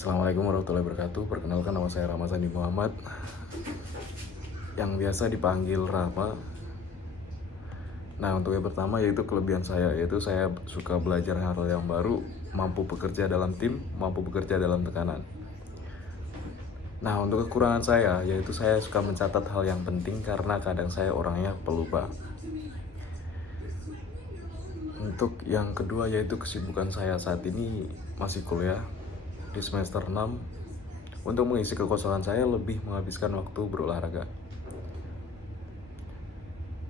Assalamualaikum warahmatullahi wabarakatuh. Perkenalkan, nama saya Rama Sandi Muhammad, yang biasa dipanggil Rama. Nah, untuk yang pertama yaitu kelebihan saya, yaitu saya suka belajar hal yang baru, mampu bekerja dalam tim, mampu bekerja dalam tekanan. Nah, untuk kekurangan saya yaitu saya suka mencatat hal yang penting karena kadang saya orangnya pelupa. Untuk yang kedua yaitu kesibukan saya saat ini masih kuliah di semester 6. Untuk mengisi kekosongan saya lebih menghabiskan waktu berolahraga.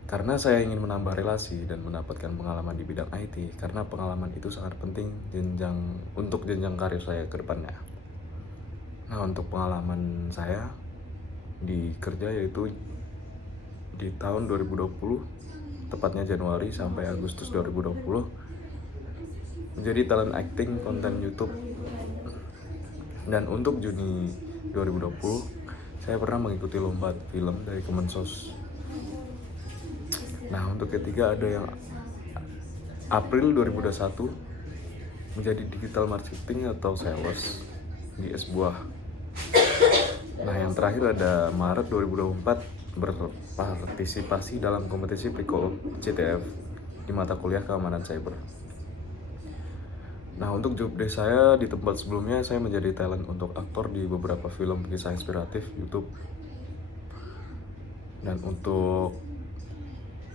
Karena saya ingin menambah relasi dan mendapatkan pengalaman di bidang IT, karena pengalaman itu sangat penting untuk jenjang karir saya ke depannya. Nah, untuk pengalaman saya di kerja yaitu di tahun 2020, tepatnya Januari sampai Agustus 2020, menjadi talent acting konten YouTube. Dan untuk Juni 2020, saya pernah mengikuti lomba film dari Kemensos. Nah, untuk ketiga ada yang April 2021 menjadi digital marketing atau sales di sebuah. Nah, yang terakhir ada Maret 2024 berpartisipasi dalam kompetisi Priko CTF di mata kuliah keamanan cyber. Nah, untuk job desk saya di tempat sebelumnya, saya menjadi talent untuk aktor di beberapa film kisah inspiratif YouTube. Dan untuk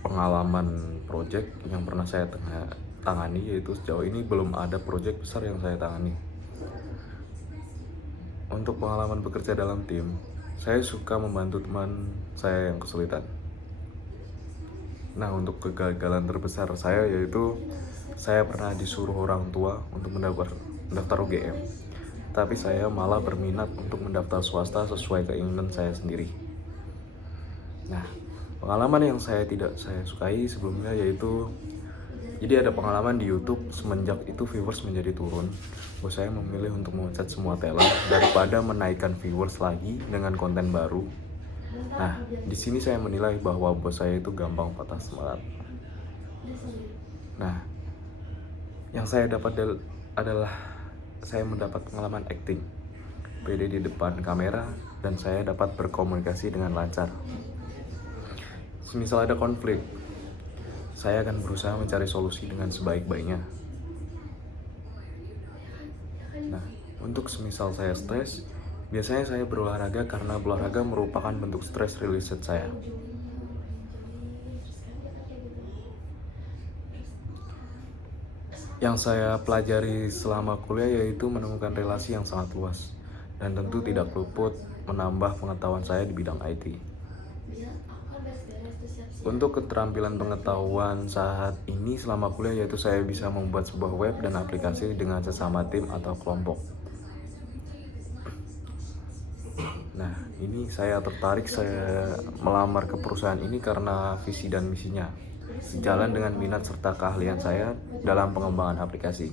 pengalaman project yang pernah saya tangani, yaitu sejauh ini belum ada project besar yang saya tangani. Untuk pengalaman bekerja dalam tim, saya suka membantu teman saya yang kesulitan. Nah, untuk kegagalan terbesar saya yaitu saya pernah disuruh orang tua untuk mendaftar UGM, tapi saya malah berminat untuk mendaftar swasta sesuai keinginan saya sendiri. Nah, pengalaman yang tidak saya sukai sebelumnya yaitu, jadi ada pengalaman di YouTube, semenjak itu viewers menjadi turun, bos saya memilih untuk memecat semua talent daripada menaikkan viewers lagi dengan konten baru. Nah, di sini saya menilai bahwa bos saya itu gampang patah semangat. Nah, yang saya dapat adalah saya mendapat pengalaman acting, pede di depan kamera, dan saya dapat berkomunikasi dengan lancar. Semisal ada konflik, saya akan berusaha mencari solusi dengan sebaik-baiknya. Nah, untuk semisal saya stres, biasanya saya berolahraga karena berolahraga merupakan bentuk stress release saya. Yang saya pelajari selama kuliah yaitu menemukan relasi yang sangat luas, dan tentu tidak luput menambah pengetahuan saya di bidang IT. Untuk keterampilan pengetahuan saat ini selama kuliah yaitu saya bisa membuat sebuah web dan aplikasi dengan sesama tim atau kelompok. Nah, ini saya tertarik, saya melamar ke perusahaan ini karena visi dan misinya sejalan dengan minat serta keahlian saya dalam pengembangan aplikasi.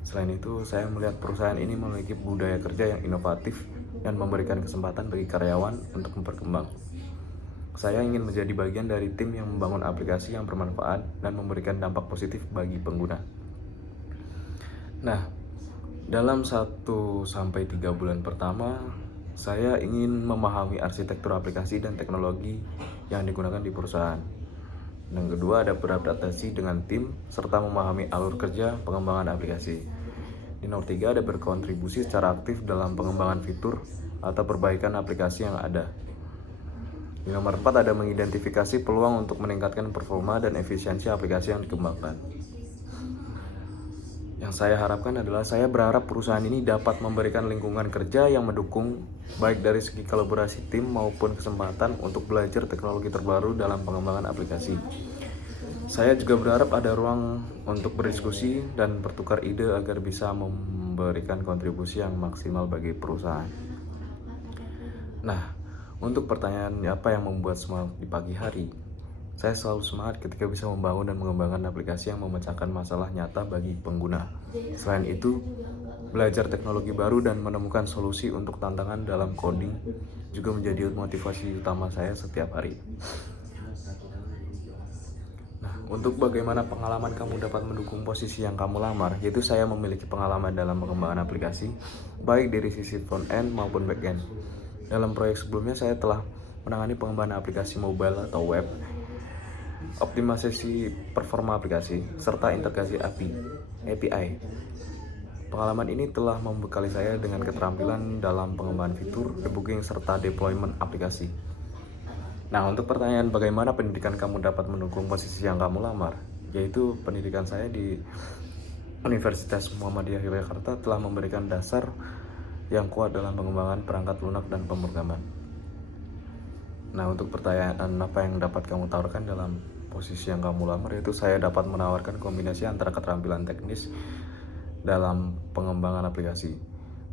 Selain itu, saya melihat perusahaan ini memiliki budaya kerja yang inovatif dan memberikan kesempatan bagi karyawan untuk berkembang. Saya ingin menjadi bagian dari tim yang membangun aplikasi yang bermanfaat dan memberikan dampak positif bagi pengguna. Nah, dalam 1-3 bulan pertama, saya ingin memahami arsitektur aplikasi dan teknologi yang digunakan di perusahaan. Dan kedua, ada beradaptasi dengan tim serta memahami alur kerja pengembangan aplikasi. Di nomor 3, ada berkontribusi secara aktif dalam pengembangan fitur atau perbaikan aplikasi yang ada. Di nomor 4, ada mengidentifikasi peluang untuk meningkatkan performa dan efisiensi aplikasi yang dikembangkan. Yang saya harapkan adalah saya berharap perusahaan ini dapat memberikan lingkungan kerja yang mendukung, baik dari segi kolaborasi tim maupun kesempatan untuk belajar teknologi terbaru dalam pengembangan aplikasi. Saya juga berharap ada ruang untuk berdiskusi dan bertukar ide agar bisa memberikan kontribusi yang maksimal bagi perusahaan. Nah, untuk pertanyaan apa yang membuat semangat di pagi hari, saya selalu semangat ketika bisa membangun dan mengembangkan aplikasi yang memecahkan masalah nyata bagi pengguna. Selain itu, belajar teknologi baru dan menemukan solusi untuk tantangan dalam coding juga menjadi motivasi utama saya setiap hari. Nah, Untuk bagaimana pengalaman kamu dapat mendukung posisi yang kamu lamar, yaitu saya memiliki pengalaman dalam pengembangan aplikasi, baik dari sisi front end maupun back end. Dalam proyek sebelumnya saya telah menangani pengembangan aplikasi mobile atau web, optimalisasi performa aplikasi, serta integrasi API. Pengalaman ini telah membekali saya dengan keterampilan dalam pengembangan fitur, debugging, serta deployment aplikasi. Nah, untuk pertanyaan bagaimana pendidikan kamu dapat mendukung posisi yang kamu lamar, yaitu pendidikan saya di Universitas Muhammadiyah Yogyakarta telah memberikan dasar yang kuat dalam pengembangan perangkat lunak dan pemrograman. Nah, untuk pertanyaan apa yang dapat kamu tawarkan dalam posisi yang kamu lamar, yaitu saya dapat menawarkan kombinasi antara keterampilan teknis dalam pengembangan aplikasi,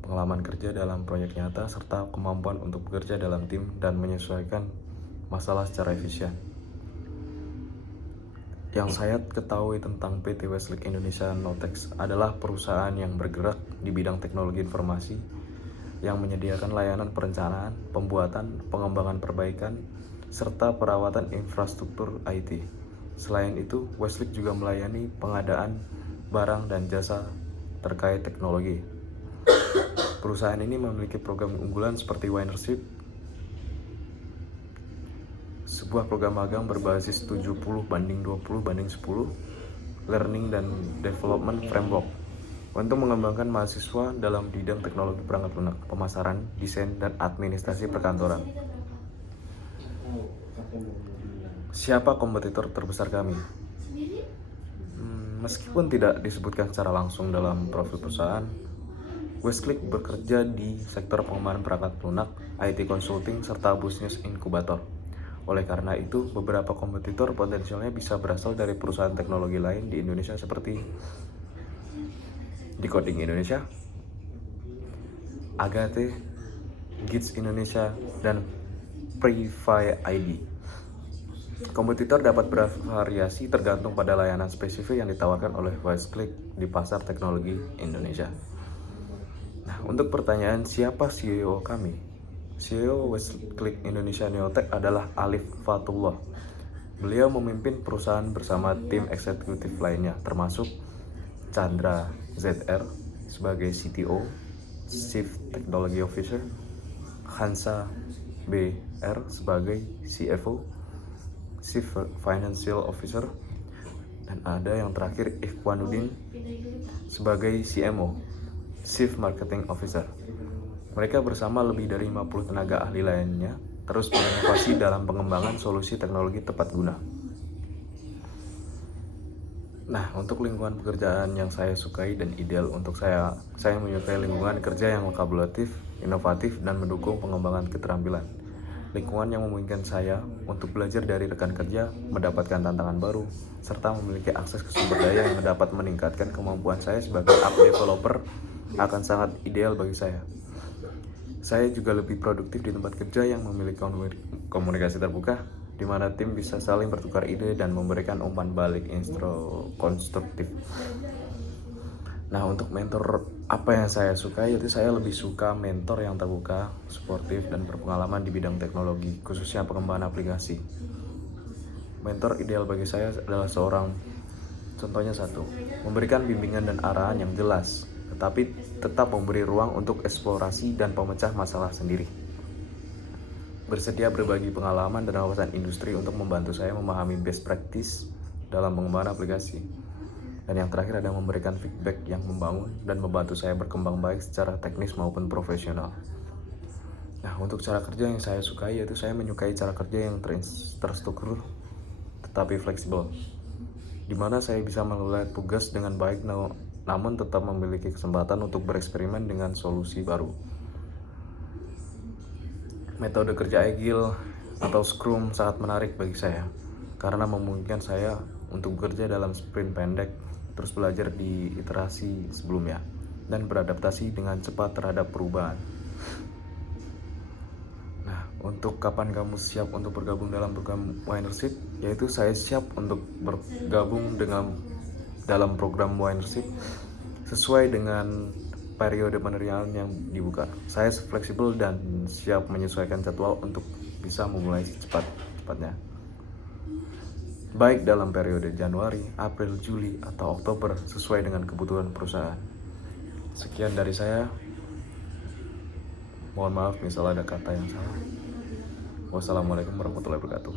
pengalaman kerja dalam proyek nyata, serta kemampuan untuk bekerja dalam tim dan menyesuaikan masalah secara efisien. Yang saya ketahui tentang PT Westlake Indonesia Notex adalah perusahaan yang bergerak di bidang teknologi informasi yang menyediakan layanan perencanaan, pembuatan, pengembangan perbaikan, serta perawatan infrastruktur IT. Selain itu, Westlake juga melayani pengadaan barang dan jasa terkait teknologi. Perusahaan ini memiliki program unggulan seperti Winership, sebuah program magang berbasis 70/20/10 Learning dan Development Framework untuk mengembangkan mahasiswa dalam bidang teknologi perangkat lunak, pemasaran, desain, dan administrasi perkantoran. Siapa kompetitor terbesar kami? Meskipun tidak disebutkan secara langsung dalam profil perusahaan, Westlake bekerja di sektor pengembangan perangkat lunak, IT consulting, serta bisnis inkubator. Oleh karena itu, beberapa kompetitor potensialnya bisa berasal dari perusahaan teknologi lain di Indonesia seperti Decoding Indonesia, Agate, Gits Indonesia, dan Privy ID. Kompetitor dapat bervariasi tergantung pada layanan spesifik yang ditawarkan oleh Westlake di pasar teknologi Indonesia. Nah, untuk pertanyaan siapa CEO kami? CEO Westlake Indonesia Neotech adalah Alif Fatullah. Beliau memimpin perusahaan bersama tim eksekutif lainnya, termasuk Chandra ZR sebagai CTO, Chief Technology Officer, Hansa BR sebagai CFO, Chief Financial Officer, dan ada yang terakhir Ikhwanuddin sebagai CMO, Chief Marketing Officer. Mereka bersama lebih dari 50 tenaga ahli lainnya terus berinovasi dalam pengembangan solusi teknologi tepat guna. Nah, untuk lingkungan pekerjaan yang saya sukai dan ideal untuk saya menyukai lingkungan kerja yang kolaboratif, inovatif, dan mendukung pengembangan keterampilan. Lingkungan yang memungkinkan saya untuk belajar dari rekan kerja, mendapatkan tantangan baru, serta memiliki akses ke sumber daya yang dapat meningkatkan kemampuan saya sebagai app developer akan sangat ideal bagi saya. Saya juga lebih produktif di tempat kerja yang memiliki komunikasi terbuka, di mana tim bisa saling bertukar ide dan memberikan umpan balik konstruktif. Nah, untuk mentor apa yang saya suka, yaitu saya lebih suka mentor yang terbuka, suportif, dan berpengalaman di bidang teknologi, khususnya pengembangan aplikasi. Mentor ideal bagi saya adalah contohnya satu, memberikan bimbingan dan arahan yang jelas, tetapi tetap memberi ruang untuk eksplorasi dan pemecah masalah sendiri. Bersedia berbagi pengalaman dan wawasan industri untuk membantu saya memahami best practice dalam pengembangan aplikasi. Dan yang terakhir ada memberikan feedback yang membangun dan membantu saya berkembang baik secara teknis maupun profesional. Nah, untuk cara kerja yang saya sukai, yaitu saya menyukai cara kerja yang terstruktur tetapi fleksibel, di mana saya bisa mengelola tugas dengan baik namun tetap memiliki kesempatan untuk bereksperimen dengan solusi baru. Metode kerja Agile atau Scrum sangat menarik bagi saya karena memungkinkan saya untuk bekerja dalam sprint pendek, terus belajar di iterasi sebelumnya, dan beradaptasi dengan cepat terhadap perubahan. Nah, untuk kapan kamu siap untuk bergabung dalam program Winership? Yaitu saya siap untuk bergabung dalam program Winership sesuai dengan periode penerimaan yang dibuka. Saya fleksibel dan siap menyesuaikan jadwal untuk bisa memulai cepat-cepatnya. baik dalam periode Januari, April, Juli, atau Oktober sesuai dengan kebutuhan perusahaan. Sekian dari saya. Mohon maaf misal ada kata yang salah. Wassalamualaikum warahmatullahi wabarakatuh.